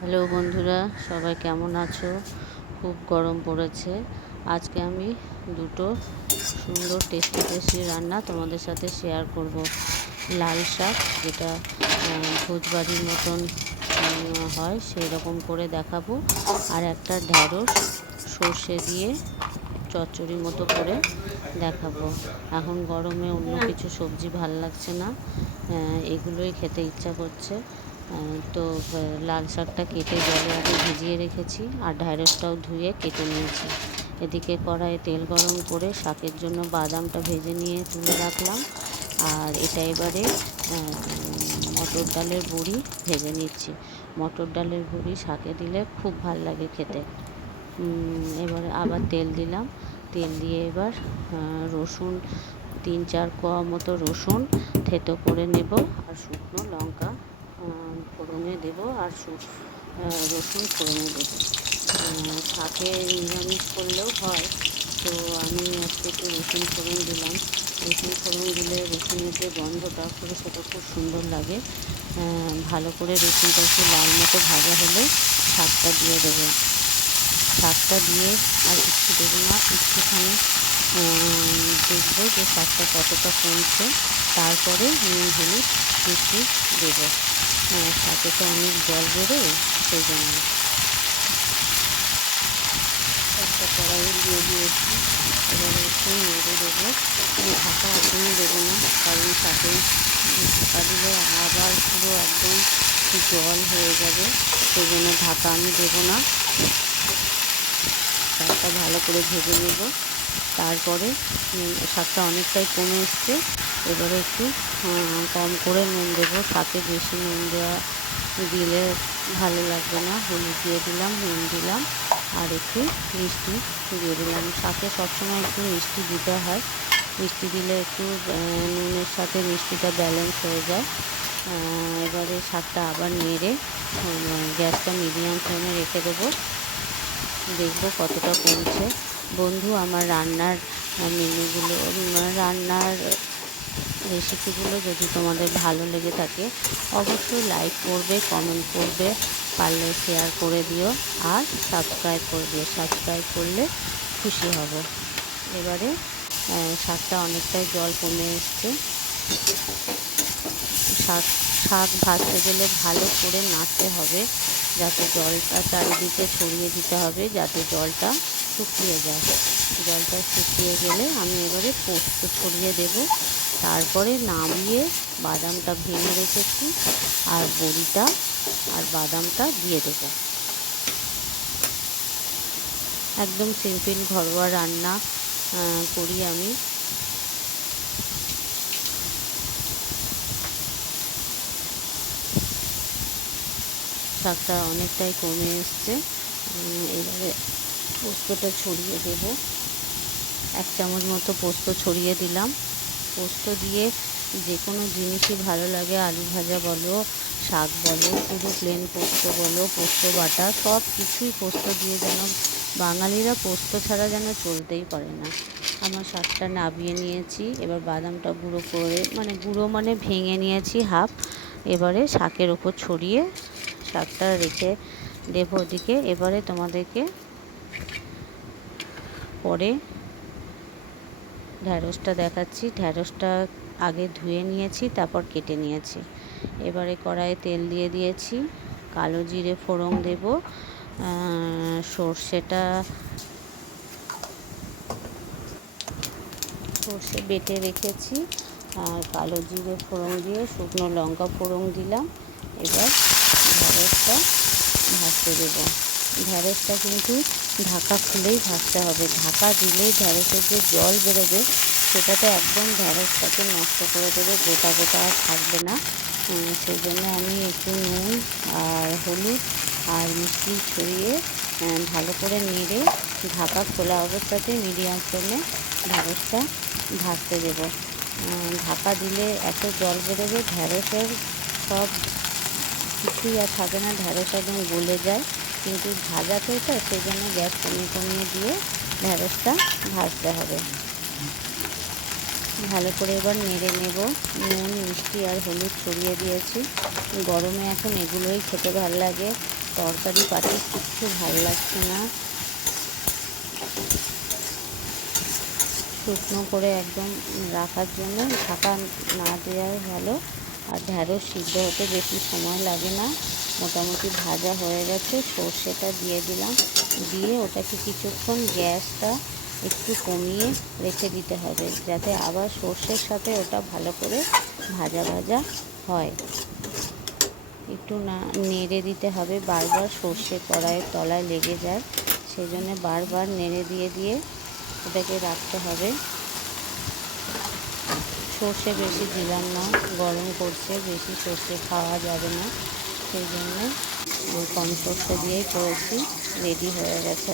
Hello বন্ধুরা সবাই কেমন আছো? খুব গরম পড়েছে। আজকে আমি দুটো সুন্দর টেস্টি টেস্টি রান্না তোমাদের সাথে শেয়ার করব। লাল শাক যেটা ভোজবাড়ির মতন হয় সেই রকম করে দেখাবো। আর একটা ঢ্যাঁড়স সর্ষে দিয়ে চচ্চড়ির মতো করে দেখাবো। এখন গরমে অন্য কিছু সবজি ভালো লাগছে না। আহ, এগুলোই খেতে ইচ্ছা করছে। তো লাল শাকটা কেটে জলে আগে ভিজিয়ে রেখেছি আর ঢ্যাঁড়সটাও ধুয়ে কেটে নিয়েছি। এদিকে কড়াইয়ে তেল গরম করে শাকের জন্য বাদামটা ভেজে নিয়ে তুলে রাখলাম আর এটা এবারে মটর ডালের বড়ি ভেজে নিচ্ছি। মটর ডালের বড়ি শাকে দিলে খুব ভালো লাগে খেতে। এবারে আবার তেল দিলাম। তেল দিয়ে এবার রসুন, তিন চার কোয়া মতো রসুন থেতো করে নেব আর শুকনো লঙ্কা ফোড়নে দেব আর রসুন ফোড়নে দেবো। শাকে নিরামিষ করলেও হয়। তো আমি আজকে একটু রসুন ফোড়ন দিলাম। রসুন ফোড়ন দিলে রসুনের যে গন্ধটা করে সেটা খুব সুন্দর লাগে। ভালো করে রসুনটা একটু লাল মতো ভাজা হলে শাকটা দিয়ে দেবো। শাকটা দিয়ে আর একটু দেবো না, একটুখানি দেখব যে শাকটা কতটা কমছে। তারপরে নুন, হলুদ, একটু দেবো। আহ, শাকে তো অনেক জল বেরোয় সেই জন্য। একটা কড়াইয়ে দিয়ে দিয়েছি। এবারে একটু নেড়ে দেবো। ঢাকা একদমই দেবো না কারণ শাকে ঢাকা দিলে আবার পুরো একদম জল হয়ে যাবে সেই জন্য ঢাকা আমি দেবো না। শাকটা ভালো করে ভেজে নেব। তারপরে স্বাদটা অনেকটাই কমে এসছে। এবারে একটু কম করে নুন দেবো। সাথে বেশি নুন দেওয়া দিলে ভালো লাগবে না। হলুদ দিয়ে দিলাম, নুন দিলাম, আর একটু মিষ্টি দিয়ে দিলাম। শাকে সবসময় একটু মিষ্টি দিতে হয়। মিষ্টি দিলে একটু নুনের সাথে মিষ্টিটা ব্যালেন্স হয়ে যায়। এবারে স্বাদটা আবার নেড়ে গ্যাসটা মিডিয়াম ফ্লেমে রেখে দেবো। দেখব কতটা কমছে। বন্ধু, আমার রান্নার মেনুগুলো রান্নার রেসিপিগুলো যদি তোমাদের ভালো লেগে থাকে, অবশ্যই লাইক করবে কমেন্ট করবে, পারলে শেয়ার করে দিও আর সাবস্ক্রাইব করবে। সাবস্ক্রাইব করলে খুশি হব। এবারে শাকটা অনেকটাই জল কমে এসছে। শাক শাক ভাজতে গেলে ভালো করে নাড়তে হবে, যাতে জলটা চারিদিকে ছড়িয়ে দিতে হবে, যাতে জলটা শুকিয়ে যায়। জলটা শুকিয়ে গেলে আমি এবারে পোস্ত ছড়িয়ে দেব। তারপরে নামিয়ে বাদামটা ভেঙে রেখেছি আর বড়িটা আর বাদামটা দিয়ে দেবো। একদম সিম্পল ঘরোয়া রান্না করি আমি। শাকটা অনেকটাই কমে এসছে। এবারে পোস্তটা ছড়িয়ে দেব। এক চামচ মতো পোস্ত ছড়িয়ে দিলাম। পোস্ত দিয়ে যে কোনো জিনিসই ভালো লাগে, আলু ভাজা বলো, শাক বলো, শুধু প্লেন পোস্ত বলো, পোস্ত, বাটা, সব কিছুই পোস্ত দিয়ে যেন বাঙালিরা পোস্ত ছাড়া যেন চলতেই পারে না। আমার শাকটা নাবিয়ে নিয়েছি, এবার বাদামটা গুঁড়ো করে মানে গুঁড়ো মানে ভেঙে নিয়েছি হাফ, এবারে শাকের ওপর ছড়িয়ে শাকটা রেখে দেবো ওদিকে। এবারে তোমাদেরকে পরে ঢ্যাঁড়সটা দেখাচ্ছি। ঢ্যাঁড়সটা আগে ধুয়ে নিয়েছি, তারপর কেটে নিয়েছি। এবারে কড়াইয়ে তেল দিয়ে দিয়েছি। কালো জিরে ফোড়ন দেব। সর্ষেটা সর্ষে বেটে রেখেছি। আর কালো জিরে ফোড়ন দিয়ে শুকনো লঙ্কা ফোড়ন দিলাম। এবার ঢ্যাঁড়সটা ভাজতে দেবো। ঢ্যাঁড়সটা কিন্তু ঢাকা খুলেই ভাজতে হবে। ঢাকা দিলেই ঢ্যাঁড়সের যে জল বেরোবে, সেটাতে একদম ঢ্যাঁড়সটাকে নষ্ট করে দেবে গোটা গোটা আর থাকবে না। সেই জন্য আমি একটু নুন আর হলুদ আর মিষ্টি ছড়িয়ে ভালো করে নেড়ে ঢাকা খোলা অবস্থাতে মিডিয়াম ফ্লেমে ঢ্যাঁড়সটা ভাজতে দেবো। ঢাকা দিলে এত জল বেরোবে ঢ্যাঁড়সের সব কিছুই আর থাকে না ঢ্যাঁড়স একদম গলে যায়। কিন্তু ভাজা তো এটা সেই জন্য গ্যাস কমিয়ে কমিয়ে দিয়ে ঢ্যাঁড়সটা ভাজতে হবে। ভালো করে এবার নেড়ে নেব। নুন, মিষ্টি আর হলুদ ছড়িয়ে দিয়েছি। গরমে এখন এগুলোই খেতে ভালো লাগে। তরকারি পাতি কিচ্ছু ভালো লাগছে না। শুকনো করে একদম রাখার জন্য ঢাকা না দেওয়াই ভালো। আর ঢ্যাঁড়স সিদ্ধ হতে বেশি সময় লাগে না। মোটামুটি ভাজা হয়ে গেছে, সর্ষেটা দিয়ে দিলাম। দিয়ে ওটাকে কিছুক্ষণ গ্যাসটা একটু কমিয়ে রেখে দিতে হবে, যাতে আবার সর্ষের সাথে ওটা ভালো করে ভাজা ভাজা হয়। একটু না নেড়ে দিতে হবে, বারবার সর্ষে কড়াইয়ের তলায় লেগে যায় সেই জন্য বারবার নেড়ে দিয়ে দিয়ে ওটাকে রাখতে হবে। সর্ষে বেশি দিলাম না, গরম করছে, বেশি সর্ষে খাওয়া যাবে না। সেই জন্য কম সর্ষে দিয়েই করেছি রেডি হয়ে গেছে।